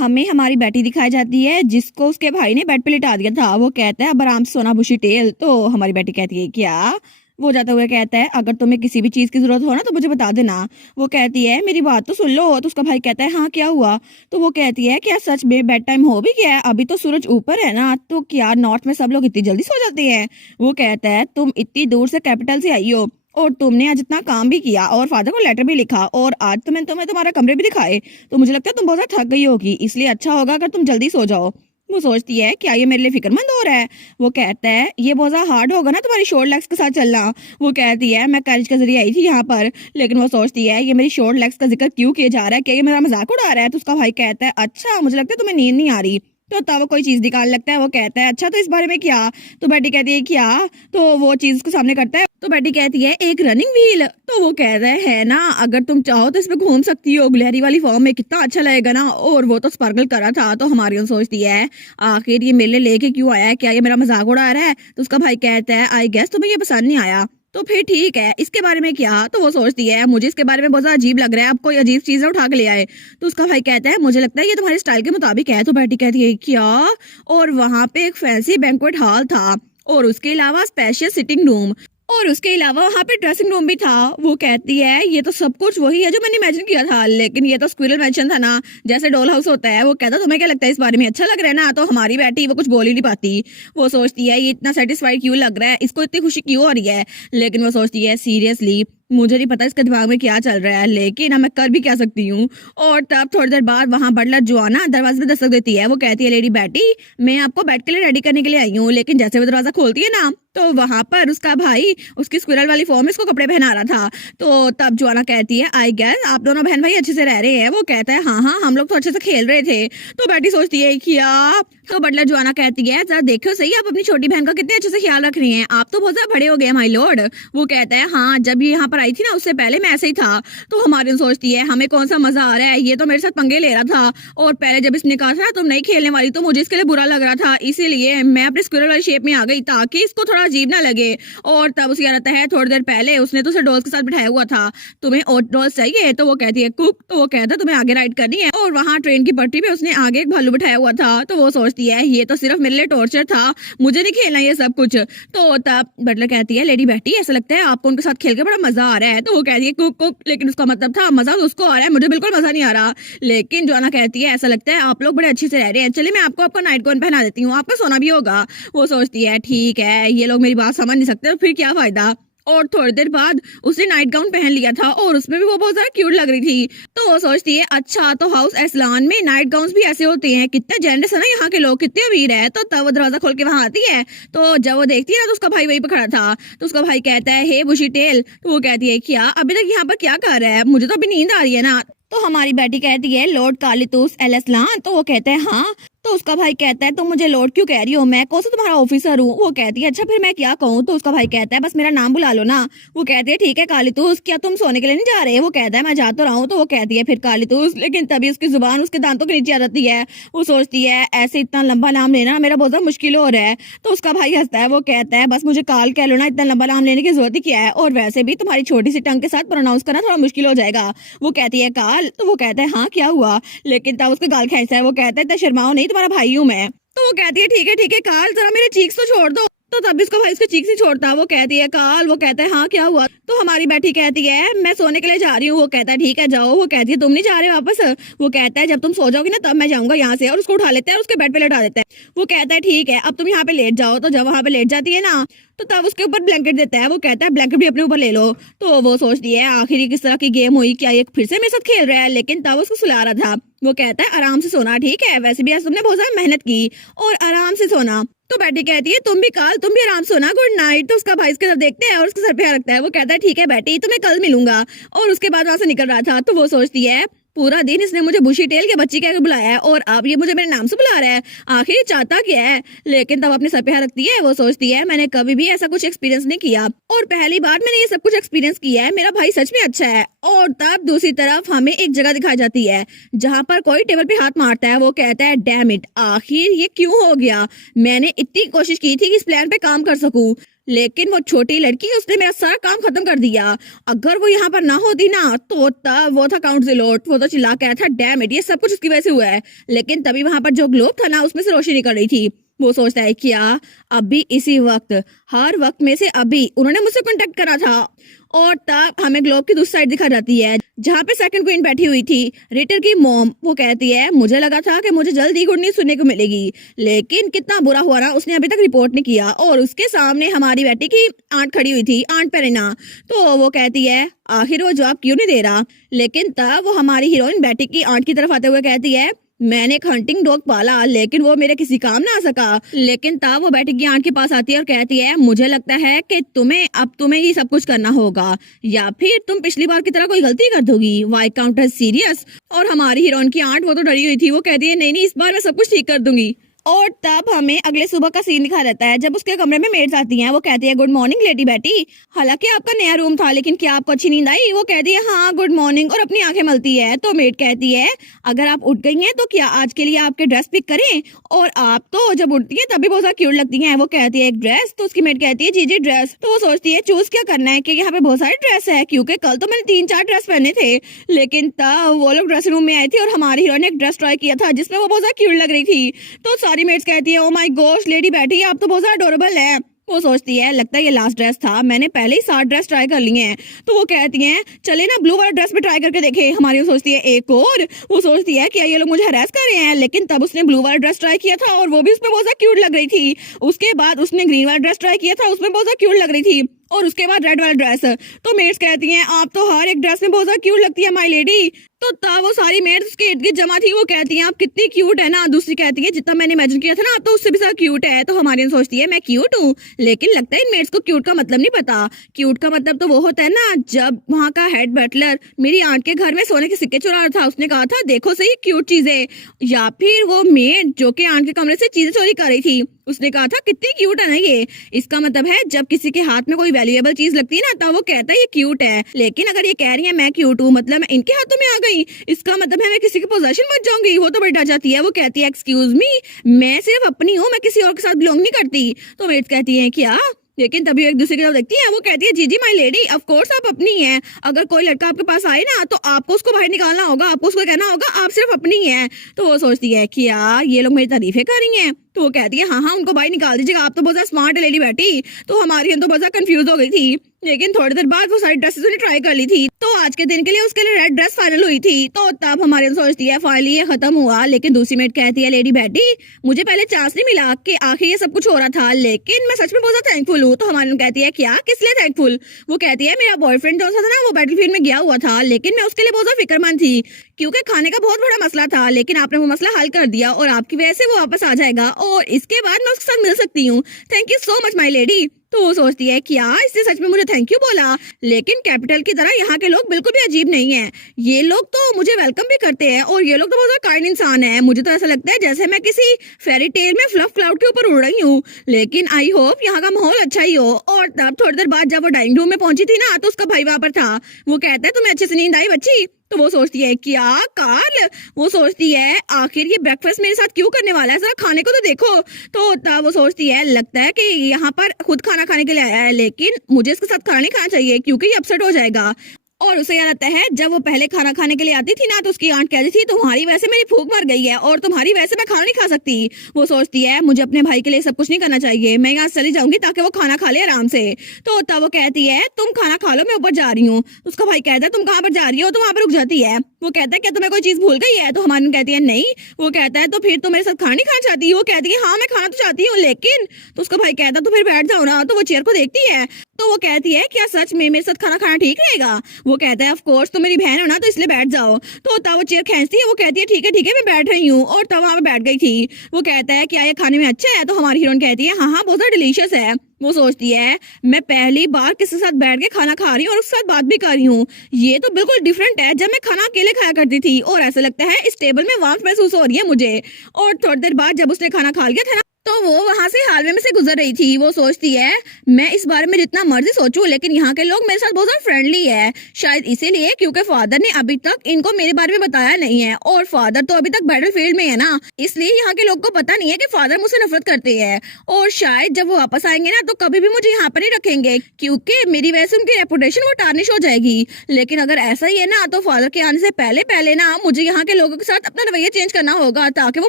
हमें हमारी बेटी दिखाई जाती है जिसको उसके भाई ने बेड पे लिटा दिया था। वो कहता है अब आराम से सोना बुशी टेल। तो हमारी बेटी कहती है क्या? वो जाते हुए कहता है अगर तुम्हें किसी भी चीज की जरूरत हो ना तो मुझे बता देना। वो कहती है मेरी बात तो सुन लो। तो उसका भाई कहता है हाँ क्या हुआ? तो वो कहती है क्या सच में बेड टाइम हो भी गया है? अभी तो सूरज ऊपर है ना, तो क्या नॉर्थ में सब लोग इतनी जल्दी सो जाते हैं? वो कहता है तुम इतनी दूर से कैपिटल से आई हो और तुमने आज इतना काम भी किया और फादर को लेटर भी लिखा और आज तो मैंने तुम्हें तुम्हारा कमरे भी दिखाए, तो मुझे लगता है तुम बहुत ज्यादा थक गई होगी, इसलिए अच्छा होगा अगर तुम जल्दी सो जाओ। वो सोचती है क्या ये मेरे लिए फिक्रमंद हो रहा है? वो कहता है ये बहुत ज्यादा हार्ड होगा ना तुम्हारी शॉर्ट लेग्स के साथ चलना। वो कहती है मैं कैरेज के जरिए आई थी यहाँ पर, लेकिन वो सोचती है ये मेरी शॉर्ट लेग्स का जिक्र क्यों किया जा रहा है, क्या ये मेरा मजाक उड़ा रहा है? तो उसका भाई कहता है अच्छा मुझे लगता है तुम्हें नींद नहीं आ रही। तो तब वो कोई चीज निकाल लगता है। वो कहता है अच्छा तो इस बारे में क्या? तो बेटी कहती है क्या? तो वो चीज उसके सामने करता है। तो बेटी कहती है एक रनिंग व्हील। तो वो कहता है ना अगर तुम चाहो तो इसमें घूम सकती हो गिलहरी वाली फॉर्म में, कितना अच्छा लगेगा ना। और वो तो स्पार्कल कर रहा था। तो हमारी सोचती है आखिर ये मेरे लिए लेके क्यों आया है, क्या ये मेरा मजाक उड़ा रहा है? तो उसका भाई कहता है आई गेस तुम्हें ये पसंद नहीं आया, तो फिर ठीक है इसके बारे में क्या? तो वो सोचती है मुझे इसके बारे में बहुत ज्यादा अजीब लग रहा है, अब कोई अजीब चीज उठा के ले आए। तो उसका भाई कहता है मुझे लगता है ये तुम्हारे स्टाइल के मुताबिक है। तो बेटी कहती है क्या? और वहां पे एक फैंसी बैंक्वेट हॉल था और उसके अलावा स्पेशल सिटिंग रूम और उसके अलावा वहां पे ड्रेसिंग रूम भी था। वो कहती है ये तो सब कुछ वही है जो मैंने इमेजिन किया था, लेकिन ये तो स्क्विरल मैंशन था ना, जैसे डॉल हाउस होता है। वो कहता तुम्हें क्या लगता है इस बारे में अच्छा लग रहा है ना? तो हमारी बेटी वो कुछ बोल ही नहीं पाती। वो सोचती है ये इतना सेटिस्फाइड क्यों लग रहा है, इसको इतनी खुशी क्यों हो रही है? लेकिन वो सोचती है सीरियसली मुझे नहीं पता इसके दिमाग में क्या चल रहा है, लेकिन अब मैं कर भी क्या सकती हूँ। और तब थोड़ी देर बाद वहां बटलर जोआना दरवाजे पे दस्तक देती है। वो कहती है लेडी बेटी मैं आपको बेड के लिए रेडी करने के लिए आई हूँ, लेकिन जैसे वो दरवाजा खोलती है ना तो वहां पर उसका भाई उसकी स्क्विरल वाली फॉर्म में इसको कपड़े पहना रहा था। तो तब जोआना कहती है आई गेस आप दोनों बहन भाई अच्छे से रह रहे हैं। वो कहता है हाँ हाँ हम लोग तो अच्छे से खेल रहे थे। तो बेटी सोचती है क्या? तो बटलर जोआना कहती है जरा देखो सही आप अपनी छोटी बहन का कितने अच्छे से ख्याल रख रही हैं, आप तो बहुत ज्यादा बड़े हो गए माय लॉर्ड। वो कहता है हाँ जब ये यहाँ पर आई थी ना उससे पहले मैं ऐसे ही था। तो हमारी सोचती है हमें कौन सा मजा आ रहा है, ये तो मेरे साथ पंगे ले रहा था और पहले जब इसने कहा था ना तुम नहीं खेलने वाली तो मुझे इसके लिए बुरा लग रहा था, इसीलिए मैं अपने स्क्विरल वाली शेप में आ गई ताकि इसको थोड़ा अजीब ना लगे। और तब उसे याद आता है थोड़ी देर पहले उसने तो उसे डॉल्स के साथ बिठाया हुआ था, तुम्हें और डॉल्स चाहिए? तो वो कहती है कुक। तो वो कहता है तुम्हें आगे राइड करनी है, और वहाँ ट्रेन की पटरी पे उसने आगे एक भालू बिठाया हुआ था। तो वो सोचती है ये तो सिर्फ मेरे लिए टॉर्चर था, मुझे नहीं खेलना ये सब कुछ। तो तब बटलर कहती है लेडी बेटी ऐसा लगता है आपको उनके साथ खेल के बड़ा मजा आ रहा है। तो वो कहती है कुक कुक, लेकिन उसका मतलब था मजा तो उसको आ रहा है, मुझे बिल्कुल मजा नहीं आ रहा। लेकिन जोना कहती है ऐसा लगता है आप लोग बड़े अच्छे से रह रहे हैं, चलिए मैं आपको आपका नाइट गाउन पहना देती हूँ, आपका सोना भी होगा। वो सोचती है ठीक है ये लोग मेरी बात समझ नहीं सकते तो फिर क्या फायदा। और थोड़ी देर बाद उसने नाइट गाउन पहन लिया था और उसमें भी वो बहुत ज्यादा क्यूट लग रही थी। तो वो सोचती है अच्छा तो हाउस एस्लान में नाइट गाउन्स भी ऐसे होते हैं, कितने जेंडस है ना यहाँ के लोग, कितने अमीर है। तो तब वो दरवाजा खोल के वहां आती है। तो जब वो देखती है ना तो उसका भाई वहीं पर खड़ा था। तो उसका भाई कहता है हे बुशी टेल। तो वो कहती है क्या अभी तक यहाँ पर क्या कर रहा है, मुझे तो अभी नींद आ रही है ना। तो हमारी बेटी कहती है लॉर्ड कालितूस एल एस्लान। तो वो कहते हैं हाँ। तो उसका भाई कहता है तुम मुझे लॉर्ड क्यों कह रही हो, मैं कौन सा तुम्हारा ऑफिसर हूँ? वो कहती है अच्छा फिर मैं क्या कहूँ? तो उसका भाई कहता है बस मेरा नाम बुला लो ना। वो कहती है ठीक है कालितूस, क्या तुम सोने के लिए नहीं जा रहे? वो कहता है मैं जा तो रहा हूँ। तो वो कहती है फिर कालितूस, लेकिन तभी उसकी जुबान उसके दांतों के नीचे आ जाती है। वो सोचती है ऐसे इतना लंबा नाम लेना मेरा बहुत ज्यादा मुश्किल हो रहा है। तो उसका भाई हंसता है। वो कहता है बस मुझे काल कह लो ना, इतना लंबा नाम लेने की जरूरत ही क्या है, और वैसे भी तुम्हारी छोटी सी टंग के साथ प्रोनाउंस करना थोड़ा मुश्किल हो जाएगा। वो कहती है काल। तो वो कहता है हाँ क्या हुआ? लेकिन तब उसका गाल खींचता है। वो कहता है इतना शर्माओ नहीं, तुम्हारा भाई हूँ मैं। तो वो कहती है ठीक है काल जरा मेरे चीक्स तो छोड़ दो। तो तब इसका भाई उसके चीक्स ही छोड़ता। वो कहती है काल। वो कहता है हाँ क्या हुआ? तो हमारी बेटी कहती है मैं सोने के लिए जा रही हूँ। वो कहता है ठीक है जाओ। वो कहती है तुम नहीं जा रहे वापस? वो कहता है जब तुम सो जाओगी ना तब मैं जाऊंगा यहाँ से, और उसको उठा लेता है और उसके बेड पे लेटा देता है। वो कहता है ठीक है अब तुम यहाँ पे लेट जाओ। तो जब वहां पे लेट जाती है ना तो तब उसके ऊपर ब्लैंकेट देता है। वो कहता है ब्लैंकेट भी अपने ऊपर ले लो। तो वो सोचती है आखिर किस तरह की गेम हुई, क्या ये फिर से मेरे साथ खेल रहा है? लेकिन तब उसको सुला रहा था। वो कहता है आराम से सोना ठीक है, वैसे भी आज तुमने बहुत ज्यादा मेहनत की, और आराम से सोना। तो बेटी कहती है तुम भी काल तुम भी आराम सोना, गुड नाइट। तो उसका भाई इसके तरफ देखते हैं और उसके सर पे हाथ रखता है। वो कहता है ठीक है बेटी तो मैं कल मिलूंगा, और उसके बाद वहां से निकल रहा था। तो वो सोचती है पूरा दिन इसने मुझे बुशी टेल के बच्ची कहकर बुलाया है और अब ये मुझे मेरे नाम से बुला रहा है, आखिर ये चाहता क्या है? लेकिन तब अपने सर पे हाथ रखती है। वो सोचती है मैंने कभी भी ऐसा कुछ एक्सपीरियंस नहीं किया और पहली बार मैंने ये सब कुछ एक्सपीरियंस किया है, मेरा भाई सच में अच्छा है। और तब दूसरी तरफ हमें एक जगह दिखाई जाती है जहाँ पर कोई टेबल पे हाथ मारता है। वो कहता है डैम इट, आखिर ये क्यों हो गया? मैंने इतनी कोशिश की थी कि इस प्लान पे काम कर सकूं, लेकिन वो छोटी लड़की उसने मेरा सारा काम खत्म कर दिया। अगर वो यहाँ पर ना होती ना तो तब वो था काउंट जिलोट, वो तो चिल्ला के आया था डैम इट, ये सब कुछ उसकी वजह से हुआ है। लेकिन तभी वहां पर जो ग्लोब था ना उसमें से रोशनी निकल रही थी। वो सोचता है क्या अभी इसी वक्त, हर वक्त में से अभी उन्होंने मुझसे कांटेक्ट करा था। और तब हमें ग्लोब की दूसरी साइड दिखा जाती है जहाँ पे सेकंड क्वीन बैठी हुई थी, रिटर की मॉम। वो कहती है मुझे लगा था कि मुझे जल्दी गुड न्यूज सुनने को मिलेगी, लेकिन कितना बुरा हुआ ना, उसने अभी तक रिपोर्ट नहीं किया। और उसके सामने हमारी बेटी की आंट खड़ी हुई थी, आंट पेरेना। तो वो कहती है आखिर वो जवाब क्यों नहीं दे रहा। लेकिन तब वो हमारी हीरोइन बेटी की आंट की तरफ आते हुए कहती है मैंने एक हंटिंग डॉग पाला लेकिन वो मेरे किसी काम ना आ सका। लेकिन तब वो बेटी की आंट के पास आती है और कहती है मुझे लगता है कि तुम्हें ये सब कुछ करना होगा या फिर तुम पिछली बार की तरह कोई गलती कर दोगी। Why counter serious. और हमारी हीरोइन की आंट वो तो डरी हुई थी, वो कहती है नहीं इस बार मैं सब कुछ ठीक कर दूंगी। और तब हमें अगले सुबह का सीन दिखा रहता है जब उसके कमरे में मेड्स आती हैं। वो कहती है गुड मॉर्निंग लेडी बेटी, हालांकि आपका नया रूम था लेकिन क्या आपको अच्छी नींद आई। वो कहती है हाँ गुड मॉर्निंग और अपनी आंखें मलती है। तो मेड कहती है अगर आप उठ गई हैं तो क्या आज के लिए आपके ड्रेस पिक करें। और आप तो जब उठती है तभी बहुत ज्यादा क्यूट लगती हैं। वो कहती है एक ड्रेस। तो उसकी मेड कहती है जी ड्रेस। तो वो सोचती है चूज क्या करना है कि यहाँ पे बहुत सारे ड्रेस है, क्योंकि कल तो मैंने 3-4 ड्रेस पहने थे। लेकिन तब वो लोग ड्रेसिंग रूम में आई थी और हमारी हीरोइन ने एक ड्रेस ट्राई किया था जिसमें वो बहुत ज्यादा क्यूट लग रही थी। तो सारी मेड्स कहती है ओ माय गॉश लेडी बैठी आप तो बहुत ज्यादा अडोरेबल है। वो सोचती है लगता है ये लास्ट ड्रेस था, मैंने पहले ही 7 ड्रेस ट्राई कर लिए हैं। तो वो कहती हैं चले ना ब्लू वाला ड्रेस पे ट्राई करके देखे। हमारी वो सोचती है एक और। वो सोचती है क्या ये लोग मुझे हरास कर रहे हैं। लेकिन तब उसने ब्लू वाला ड्रेस ट्राई किया था और वो भी उसमें बहुत ज्यादा क्यूट लग रही थी। उसके बाद उसने ग्रीन वाला ड्रेस ट्राई किया था, उसमें बहुत ज्यादा क्यूट लग रही थी। और उसके बाद रेड वाला ड्रेस। तो मेड्स कहती हैं आप तो हर एक ड्रेस में बहुत ज्यादा क्यूट लगती है माय लेडी। तो तब वो सारी मेड्स उसके इर्द गिर्द जमा थी। वो कहती हैं आप कितनी क्यूट है ना। दूसरी कहती है जितना मैंने इमेजिन किया था ना आप तो उससे भी ज्यादा क्यूट है। तो हमारी सोचती है मैं क्यूट हूँ, लेकिन लगता है इन मेड्स को क्यूट का मतलब नहीं पता। क्यूट का मतलब तो वो होता है ना जब वहाँ का हेड बटलर मेरी आंट के घर में सोने के सिक्के चुरा रहा था, उसने कहा था देखो सही क्यूट चीजें। या फिर वो मेड जो कि आंट के कमरे से चीजें चोरी कर रही थी, उसने कहा था कितनी क्यूट है ना ये। इसका मतलब है जब किसी के हाथ में कोई वैल्यूएबल चीज लगती है ना तब वो कहता है ये क्यूट है। लेकिन अगर ये कह रही है मैं क्यूट हूँ मतलब मैं इनके हाथों में आ गई, इसका मतलब है मैं किसी के पोजेशन बच जाऊंगी। वो तो बड़ी डर जाती है। वो कहती है एक्सक्यूज मी मैं सिर्फ अपनी हूँ, मैं किसी और के साथ बिलोंग नहीं करती। तो मेट्स कहती है क्या। लेकिन तभी एक दूसरे की तरफ देखती है। वो कहती है जी माय लेडी ऑफ कोर्स आप अपनी हैं। अगर कोई लड़का आपके पास आए ना तो आपको उसको बाहर निकालना होगा, आपको उसको कहना होगा आप सिर्फ अपनी हैं। तो वो सोचती है कि यार ये लोग मेरी तारीफें कर रही हैं। तो वो कहती है हाँ उनको बाहर निकाल दीजिएगा, आप तो बहुत ज्यादा स्मार्ट है लेडी बेटी। तो हमारी तो बहुत ज्यादा कंफ्यूज हो गई थी। लेकिन थोड़ी देर बाद वो सारी ड्रेसेस उसने ट्राई कर ली थी। तो आज के दिन के लिए उसके लिए रेड ड्रेस फाइनल हुई थी। तो तब हमारे सोचती है फाइनली ये खत्म हुआ। लेकिन दूसरी मेट कहती है लेडी बेटी मुझे पहले चांस नहीं मिला कि आखिर ये सब कुछ हो रहा था, लेकिन मैं सच में बहुत ज्यादा थैंकफुल हूँ। तो हमारी कहती है क्या किस लिए थैंकफुल। वो कहती है मेरा बॉयफ्रेंड जो था ना वो बैटलफील्ड में गया हुआ था, लेकिन मैं उसके लिए बहुत ज्यादा फिक्रमंद थी क्योंकि खाने का बहुत बड़ा मसला था। लेकिन आपने वो मसला हल कर दिया और आपकी वजह से वो वापस आ जाएगा और इसके बाद मैं उसके साथ मिल सकती हूँ। Thank you so much my lady. तो वो सोचती है क्या इसने सच में मुझे थैंक यू बोला। लेकिन कैपिटल की तरह यहाँ के लोग बिल्कुल भी अजीब नहीं है। ये लोग तो मुझे वेलकम भी करते हैं और ये लोग तो बहुत ज्यादा काइंड इंसान है। मुझे तो ऐसा लगता है जैसे मैं किसी फेरी टेल में फ्लफ क्लाउड के ऊपर उड़ रही हूँ। लेकिन आई होप यहाँ का माहौल अच्छा ही हो। और तब थोड़ी देर बाद जब वो डाइनिंग रूम में पहुंची थी ना तो उसका भाई वहां पर था। वो कहता है तुम्हें अच्छे से नींद आई बच्ची। तो वो सोचती है क्या कार्ल। वो सोचती है आखिर ये ब्रेकफास्ट मेरे साथ क्यों करने वाला है, जरा खाने को तो देखो। तो तब वो सोचती है लगता है कि यहाँ पर खुद खाना खाने के लिए आया है, लेकिन मुझे इसके साथ खाना नहीं खाना चाहिए क्योंकि ये अपसेट हो जाएगा। और उसे याद आता है जब वो पहले खाना खाने के लिए आती थी ना तो उसकी आंट कहती थी तुम्हारी वजह से मेरी भूख मर गई है और तुम्हारी वजह से मैं खाना नहीं खा सकती। वो सोचती है मुझे अपने भाई के लिए सब कुछ नहीं करना चाहिए, मैं यहाँ चली जाऊंगी ताकि वो खाना खा ले आराम से। तो तब वो कहती है तुम खाना खा लो मैं ऊपर जा रही हूँ। उसका भाई कहता है तुम कहाँ पर जा रही हो। तो वहां पर रुक जाती है। वो कहता है क्या तुम्हें कोई चीज भूल गई है। तो हमारी कहती है नहीं। वो कहता है तो फिर तो मेरे साथ खाना नहीं खाना चाहती। वो कहती है हाँ मैं खाना तो चाहती हूँ लेकिन। तो उसका भाई कहता है तो फिर बैठ जाओ ना। तो वो चेयर को देखती है। तो वो कहती है क्या सच में मेरे साथ खाना खाना ठीक रहेगा। वो कहता है ऑफ कोर्स तो मेरी बहन हो ना तो इसलिए बैठ जाओ। तो तब वो चेयर खींचती है। वो कहती है ठीक है मैं बैठ रही हूँ। और तब वहां पे बैठ गई थी। वो कहता है क्या ये खाने में अच्छा है। तो हमारी हीरोइन कहती है हाँ बहुत ज्यादा डिलीशियस है। वो सोचती है मैं पहली बार किसी के साथ बैठ के खाना खा रही हूँ और उसके साथ बात भी कर रही हूँ। ये तो बिल्कुल डिफरेंट है जब मैं खाना अकेले खाया करती थी और ऐसा लगता है इस टेबल में वार्मथ महसूस हो रही है मुझे। और थोड़ी देर बाद जब उसने खाना खा लिया था ना तो वो वहां से हाईवे में से गुजर रही थी। वो सोचती है मैं इस बारे में जितना मर्जी सोचूं लेकिन यहाँ के लोग मेरे साथ बहुत ज्यादा फ्रेंडली है, शायद इसीलिए क्योंकि फादर ने अभी तक इनको मेरे बारे में बताया नहीं है और फादर तो अभी तक बैटल फील्ड में है ना, इसलिए यहाँ के लोग को पता नहीं है कि फादर मुझसे नफरत करते हैं और शायद जब वो वापस आएंगे ना तो कभी भी मुझे यहाँ पर नहीं रखेंगे क्योंकि मेरी वजह से उनकी रेपुटेशन वो टार्निश हो जाएगी। लेकिन अगर ऐसा ही है ना तो फादर के आने से पहले पहले ना मुझे यहाँ के लोगों के साथ अपना रवैया चेंज करना होगा ताकि वो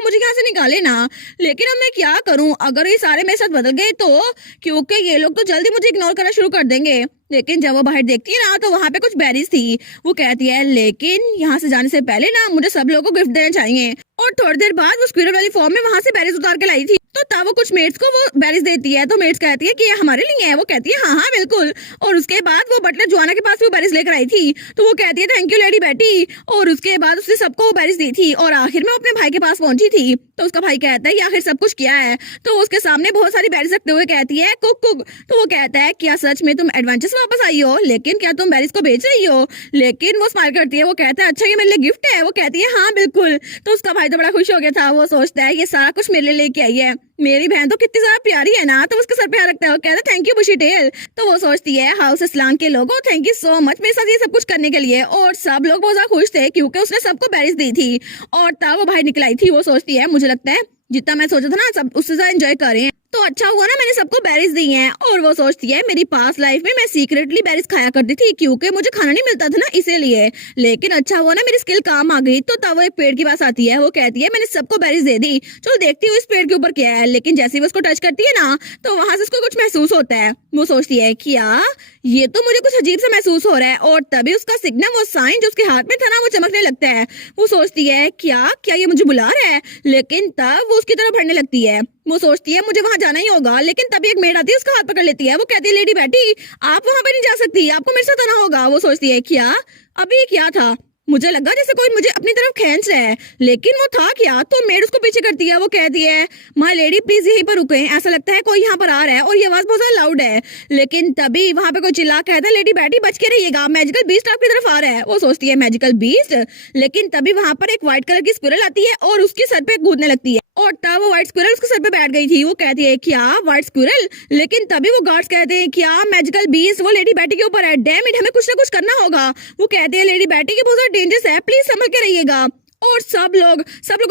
मुझे यहाँ से निकाले ना। लेकिन अब मैं क्या करूं अगर ये सारे मेरे साथ बदल गए तो, क्योंकि ये लोग तो जल्दी मुझे इग्नोर करना शुरू कर देंगे। लेकिन जब वो बाहर देखती है ना तो वहां पे कुछ बेरीज थी। वो कहती है लेकिन यहाँ से जाने से पहले ना मुझे सब लोगों को गिफ्ट देना चाहिए और थोड़ी देर बाद वो स्क्विरल वाली फॉर्म में वहां से बेरीज उतार के लाई थी। तो तब वो कुछ मेट्स को वो बेरीज देती है तो मेट्स कहती है कि ये हमारे लिए है। वो कहती है हाँ हाँ बिल्कुल। और उसके बाद वो बटलर जोआना के पास वो बेरीज लेकर आई थी तो वो कहती है थैंक यू लेडी बेटी। और उसके बाद उसने सबको वो बेरीज दी थी और आखिर में अपने भाई के पास पहुंची थी तो उसका भाई कहता है ये आखिर सब कुछ किया है। तो उसके सामने बहुत सारी बेरीज रखते हुए कहती है कुक कुक। तो वो कहता है क्या सच में तुम एडवेंचर से वापस आई हो, लेकिन क्या तुम बेरीज को बेच रही हो? लेकिन वो स्माइल करती है। वो कहता है अच्छा ये मेरे लिए गिफ्ट है? वो कहती है हाँ बिल्कुल। तो उसका भाई तो बड़ा खुश हो गया था। वो सोचता है ये सारा कुछ मेरे लिए लेके आई है, मेरी बहन तो कितनी ज्यादा प्यारी है ना। तो उसके सर पे हाथ रखता है। वो कहता है थैंक यू बुशी टेल। तो वो सोचती है हाउस इस्लाम के लोगों थैंक यू सो मच मेरे साथ ये सब कुछ करने के लिए। और सब लोग बहुत ज्यादा खुश थे क्योंकि उसने सबको बेरीज दी थी और तब वो बाहर निकल आई थी। वो सोचती है मुझे लगता है जितना मैं सोचा था ना सब उससे ज्यादा एंजॉय कर रहे हैं तो अच्छा हुआ ना मैंने सबको बेरीज दी हैं। और वो सोचती है मेरी पास्ट लाइफ में मैं सीक्रेटली बेरीज खाया करती थी क्योंकि मुझे खाना नहीं मिलता था ना इसीलिए, लेकिन अच्छा हुआ ना मेरी स्किल काम आ गई। तो तब वो एक पेड़ के पास आती है। वो कहती है मैंने सबको बेरीज दे दी, चलो देखती हूँ इस पेड़ के ऊपर क्या है। लेकिन जैसे ही वो उसको टच करती है ना तो वहां से उसको कुछ महसूस होता है। वो सोचती है क्या ये तो मुझे कुछ अजीब सा महसूस हो रहा है और तभी उसका सिग्नल वो साइन जो उसके हाथ में था ना वो चमकने लगता है। वो सोचती है क्या क्या ये मुझे बुला रहा है, लेकिन तब वो उसकी तरफ बढ़ने लगती है। वो सोचती है मुझे वहां जाना ही होगा, लेकिन तभी एक मेड आती है उसका हाथ पकड़ लेती है। वो कहती है लेडी बेटी आप वहां पर नहीं जा सकती, आपको मेरे साथ आना होगा। वो सोचती है क्या अभी ये क्या था, मुझे लगा जैसे कोई मुझे अपनी तरफ खींच रहा है, लेकिन वो था क्या। तो मेड उसको पीछे करती है। वो कहती है माय लेडी प्लीज यहीं पर रुके, ऐसा लगता है कोई यहाँ पर आ रहा है और ये आवाज बहुत ज्यादा लाउड है। लेकिन तभी वहां पे कोई चिल्ला कहता है लेडी बेटी बच के रहिएगा, मैजिकल बीस्ट आपकी तरफ आ रहा है। वो सोचती है मैजिकल बीस्ट, लेकिन तभी वहां पर एक व्हाइट कलर की स्क्विरल आती है और उसके सर पे कूदने लगती है और तब वो व्हाइट स्क्विरल उसके सर पे बैठ गई थी। वो कहती है क्या व्हाइट स्क्विरल, लेकिन तभी वो गार्ड्स कहते हैं क्या मैजिकल बीस्ट वो लेडी बेटी के ऊपर है, डैम इट हमें कुछ ना कुछ करना होगा। वो कहते हैं लेडी बेटी की बहुत ज्यादा डेंजरस है, प्लीज संभल के रहिएगा। और सब लोग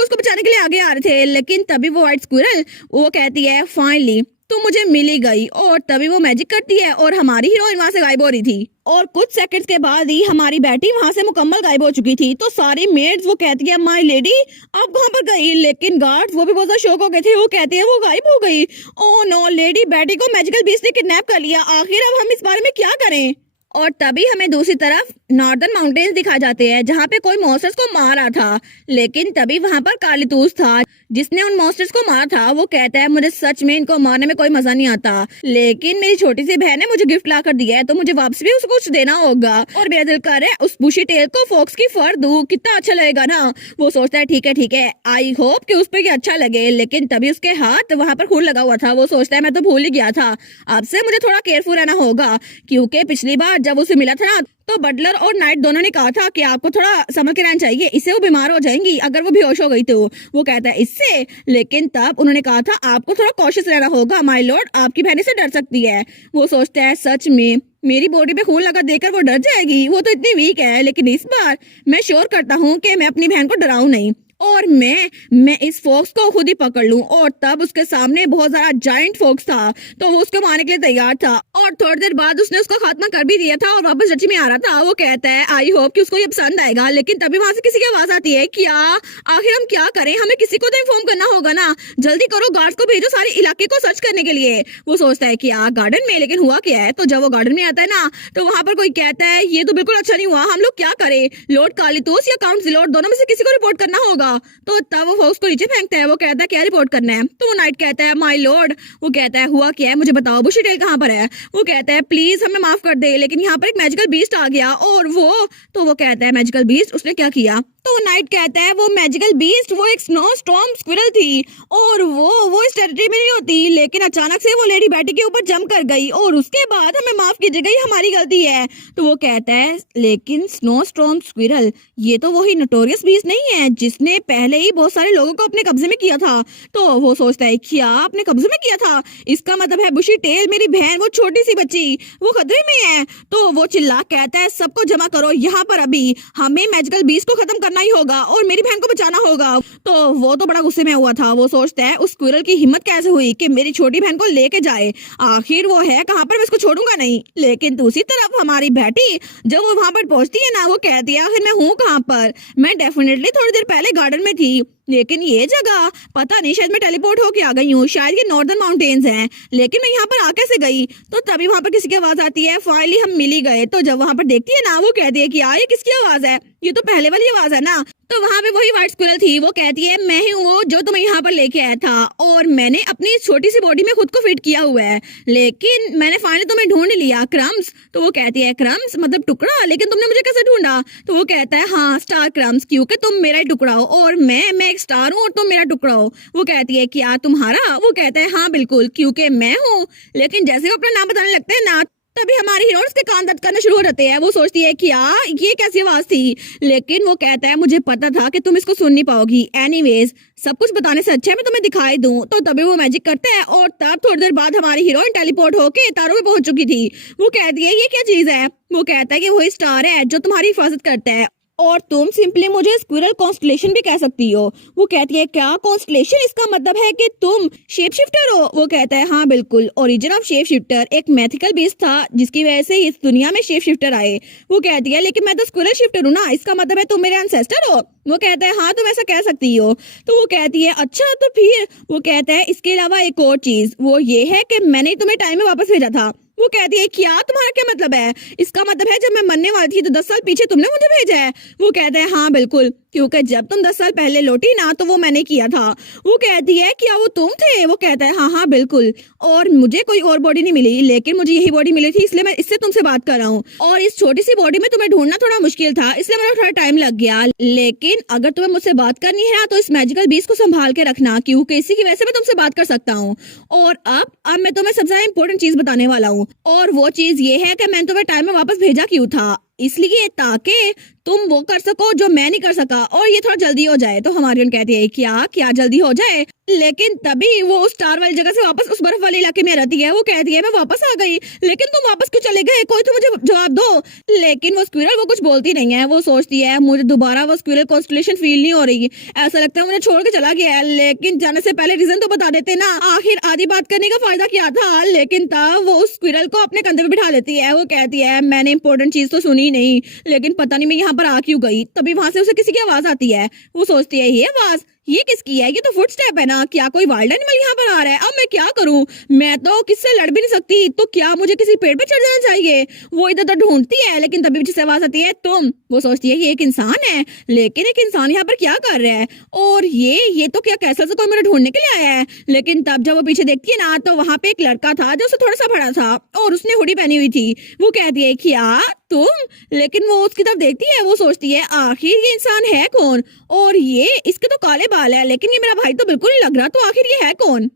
उसको बचाने के लिए आगे आ रहे थे। लेकिन तभी वो व्हाइट स्क्विरल वो कहती है फाइनली तो मुझे मिली गई और तभी वो मैजिक करती है और हमारी हीरोइन वहां से गायब हो रही थी और कुछ सेकंड्स के बाद ही हमारी बेटी वहां से मुकम्मल गायब हो चुकी थी। तो सारी मेड्स वो कहती है माय लेडी अब कहां पर गई, लेकिन गार्ड्स वो भी बहुत ज्यादा शॉक हो गए थे। वो कहते हैं वो गायब हो गई। ओह नो, लेडी बेटी को मैजिकल बीस्ट ने किडनैप कर लिया, आखिर अब हम इस बारे में क्या करें। और तभी हमें दूसरी तरफ नॉर्दर्न माउंटेन्स दिखा जाते हैं जहाँ पे कोई मॉन्स्टर्स को मार रहा था। लेकिन तभी वहाँ पर कालीतूस था जिसने उन मॉन्स्टर्स को मारा था। वो कहता है मुझे सच में इनको मारने में कोई मजा नहीं आता, लेकिन मेरी छोटी सी बहन ने मुझे गिफ्ट ला कर दिया है तो मुझे वापस भी उसको कुछ देना होगा और मेरा दिल कर रहा है उस बुशी टेल को फॉक्स की फर दूं, कितना अच्छा लगेगा ना। वो सोचता है ठीक है आई होप कि उस पर अच्छा लगे। लेकिन तभी उसके हाथ वहाँ पर खून लगा हुआ था। वो सोचता है मैं तो भूल ही गया था, अब से मुझे थोड़ा केयरफुल रहना होगा क्योंकि पिछली बार जब उसे मिला था ना तो बटलर और नाइट दोनों ने कहा था कि आपको थोड़ा संभल के रहना चाहिए, इससे वो बीमार हो जाएंगी अगर वो बेहोश हो गई तो। वो कहता है इससे, लेकिन तब उन्होंने कहा था आपको थोड़ा कॉशियस रहना होगा माय लॉर्ड, आपकी बहन से डर सकती है। वो सोचता है सच में मेरी बॉडी पे खून लगा देकर वो डर जाएगी, वो तो इतनी वीक है। लेकिन इस बार मैं श्योर करता हूँ कि मैं अपनी बहन को डराऊं नहीं और मैं इस फॉक्स को खुद ही पकड़ लूं। और तब उसके सामने बहुत ज्यादा जायंट फॉक्स था तो वो उसको मारने के लिए तैयार था और थोड़ी देर बाद उसने उसका खात्मा कर भी दिया था और वापस जच्ची में आ रहा था। वो कहता है आई होप कि उसको ये पसंद आएगा। लेकिन तभी वहां से किसी की आवाज आती है क्या आखिर हम क्या करें, हमें किसी को तो इन्फॉर्म करना होगा ना, जल्दी करो गार्ड्स को भेजो सारे इलाके को सर्च करने के लिए। वो सोचता है क्या गार्डन में, लेकिन हुआ क्या है। तो जब वो गार्डन में आता है ना तो वहां पर कोई कहता है ये तो बिल्कुल अच्छा नहीं हुआ, हम लोग क्या करें, लॉर्ड कालीतोस या काउंट जिलोड दोनों में से किसी को रिपोर्ट करना होगा। तो तब वो फॉक्स को नीचे फेंकता है। वो कहता है क्या रिपोर्ट करना है। तो वो नाइट कहता है माय लॉर्ड, वो कहता है हुआ क्या है मुझे बताओ, बुशी टेल कहाँ पर है। वो कहता है प्लीज हमें माफ कर दे, लेकिन यहाँ पर एक मैजिकल बीस्ट आ गया और वो कहता है मैजिकल बीस्ट उसने क्या किया। तो नाइट कहता है वो मैजिकल बीस्ट वो एक स्नो स्टॉर्म स्क्विरल थी और वो इस टेरिटरी में नहीं होती, लेकिन अचानक से वो लेडी बैटी के ऊपर जंप कर गई और उसके बाद हमें माफ कीजिएगा ये हमारी गलती है। तो वो कहता है लेकिन स्नो स्टॉर्म स्क्विरल ये तो वही नोटोरियस बीस्ट नहीं है जिसने पहले ही बहुत सारे लोगों को अपने कब्जे में किया था। तो वो सोचता है क्या अपने कब्जे में किया था, इसका मतलब है बुशी टेल मेरी बहन वो छोटी सी बच्ची वो खतरे में है। तो वो चिल्ला कहता है सबको जमा करो यहाँ पर, अभी हमें मैजिकल बीस्ट को खत्म करना ही होगा और मेरी बहन को बचाना होगा। तो वो तो बड़ा गुस्से में हुआ था। वो सोचता है उस स्क्विरल की हिम्मत कैसे हुई कि मेरी छोटी बहन को लेके जाए, आखिर वो है कहाँ पर, मैं इसको छोड़ूंगा नहीं। लेकिन दूसरी तरफ हमारी बेटी जब वो वहां पर पहुंचती है ना, वो कहती है आखिर मैं हूँ कहाँ पर, मैं डेफिनेटली थोड़ी देर पहले गार्डन में थी, लेकिन ये जगह पता नहीं, शायद मैं टेलीपोर्ट होके आ गई हूँ, शायद ये नॉर्दर्न माउंटेन्स हैं, लेकिन मैं यहाँ पर आ कैसे गई। तो तभी वहां पर किसी की आवाज आती है, फाइनली हम मिल ही गए। तो जब वहां पर देखती है ना, वो कहती है कि यार ये किसकी आवाज है, ये तो पहले वाली आवाज है ना। तो वहां पे वही व्हाइट स्क्विरल थी। वो कहती है मैं ही हूँ वो जो तुम्हें यहाँ पर लेके आया था, और मैंने अपनी छोटी सी बॉडी में खुद को फिट किया हुआ है, लेकिन मैंने फाइनली तुम्हें ढूंढ लिया क्रम्स। तो वो कहती है क्रम्स मतलब टुकड़ा, लेकिन तुमने मुझे कैसे ढूंढा। तो वो कहता है हाँ स्टार क्रम्स, क्योंकि तुम मेरा ही टुकड़ा हो और मैं एक स्टार हूँ और तुम मेरा टुकड़ा हो। वो कहती है क्या तुम्हारा। वो कहता है हाँ बिल्कुल, क्योंकि मैं हूँ। लेकिन जैसे वो अपना नाम बताने लगते हैं ना, तभी हमारी हीरोइंस के कान दर्द करने शुरू हो जाते हैं। वो सोचती है कि यार ये कैसी आवाज थी, लेकिन वो कहता है मुझे पता था कि तुम इसको सुन नहीं पाओगी, एनीवेज सब कुछ बताने से अच्छा है मैं तुम्हें दिखाई दूं। तो तभी वो मैजिक करता है और तब थोड़ी देर बाद हमारी हीरोइन टेलीपोर्ट होके तारों में पहुंच चुकी थी। वो कहती है ये क्या चीज है। वो कहता है कि वही स्टार है जो तुम्हारी हिफाजत करता है, और तुम सिंपली मुझे स्क्विरल कॉन्स्टलेशन भी कह सकती हो। वो कहती है क्या कॉन्स्टलेशन, इसका मतलब है कि तुम शेप शिफ्टर हो। वो कहता है हाँ बिल्कुल, ओरिजिन ऑफ शेप शिफ्टर एक मैथिकल बीस्ट था जिसकी वजह से इस दुनिया में शेप शिफ्टर आए। वो कहती है लेकिन मैं तो स्क्विरल शिफ्टर हूँ ना, इसका मतलब है तुम मेरे एंसेस्टर हो। वो कहता है हाँ तुम ऐसा कह सकती हो। तो वो कहती है अच्छा तो फिर। वो कहता है इसके अलावा एक और चीज, वो ये है कि मैंने तुम्हें टाइम में वापस भेजा था। वो कहती है क्या तुम्हारा क्या मतलब है। इसका मतलब है जब मैं मरने वाली थी तो 10 साल पीछे तुमने मुझे भेजा है। वो कहता है हाँ बिल्कुल, क्योंकि जब तुम 10 साल पहले लौटी ना तो वो मैंने किया था। वो कहती है क्या वो तुम थे। वो कहता है हाँ बिल्कुल, और मुझे कोई और बॉडी नहीं मिली, लेकिन मुझे यही बॉडी मिली थी, इसलिए मैं इससे तुमसे बात कर रहा हूँ, और इस छोटी सी बॉडी में तुम्हें ढूंढना थोड़ा मुश्किल था, इसलिए मुझे थोड़ा टाइम लग गया। लेकिन अगर तुम्हें मुझसे बात करनी है ना तो इस मैजिकल बीस्ट को संभाल के रखना, क्योंकि इसी की वजह से मैं तुमसे बात कर सकता हूँ। और अब मैं तुम्हें सबसे ज्यादा इंपॉर्टेंट चीज बताने वाला हूँ, और वो चीज ये है कि मैंने तुम्हें टाइम में वापस भेजा क्यों था, इसलिए ताकि तुम वो कर सको जो मैं नहीं कर सका, और ये थोड़ा जल्दी हो जाए। तो हमारी कहती है क्या क्या जल्दी हो जाए। लेकिन तभी वो उस स्टार वाली जगह से वापस उस बर्फ वाले इलाके में रहती है। वो कहती है मैं वापस आ गई, लेकिन तुम वापस क्यों चले गए, कोई तो मुझे जवाब दो। लेकिन वो स्क्विरल वो कुछ बोलती नहीं है। वो सोचती है मुझे दोबारा वो स्क्विरल कॉन्स्टलेशन फील नहीं हो रही, ऐसा लगता है मुझे छोड़ के चला गया है। लेकिन जाने से पहले रीजन तो बता देते ना, आखिर आधी बात करने का फायदा क्या था। लेकिन तब वो उस स्क्विरल को अपने कंधे पे बिठा लेती है। वो कहती है मैंने इंपॉर्टेंट चीज तो सुनी नहीं, लेकिन पता नहीं मैं यहाँ पर आ क्यों गई। तभी वहां से उसे किसी की आवाज आती है। वो सोचती है ये आवाज ये किसकी है, ये तो फुटस्टेप है ना, क्या कोई वाइल्ड एनिमल यहाँ पर आ रहा है। अब मैं क्या करूं, मैं तो किससे लड़ भी नहीं सकती, तो क्या मुझे किसी पेड़ पे चढ़ जाना चाहिए। वो इधर उधर ढूंढती है, लेकिन तभी पीछे से आवाज आती है तुम। वो सोचती है ये एक इंसान है, लेकिन एक इंसान यहाँ पर क्या कर रहा है, और ये तो क्या कैसल से कोई मुझे ढूंढने के लिए आया है। लेकिन तब जब वो पीछे देखती है ना तो वहां पे एक लड़का था जो उससे थोड़ा सा बड़ा था और उसने हुडी पहनी हुई थी। वो कहती है क्या तुम, लेकिन वो उसकी तरफ देखती है। वो सोचती है आखिर ये इंसान है कौन, और ये इसके तो काले बाल है, लेकिन ये मेरा भाई तो बिल्कुल नहीं लग रहा, तो आखिर ये है कौन।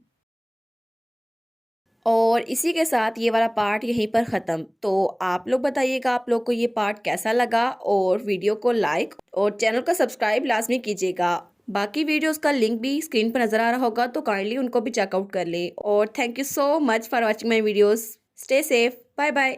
और इसी के साथ ये वाला पार्ट यहीं पर ख़त्म। तो आप लोग बताइएगा आप लोग को ये पार्ट कैसा लगा, और वीडियो को लाइक और चैनल को सब्सक्राइब लाजमी कीजिएगा। बाकी वीडियोस का लिंक भी स्क्रीन पर नज़र आ रहा होगा, तो काइंडली उनको भी चेकआउट कर ले। और thank you so much for watching my videos. Stay safe, bye bye.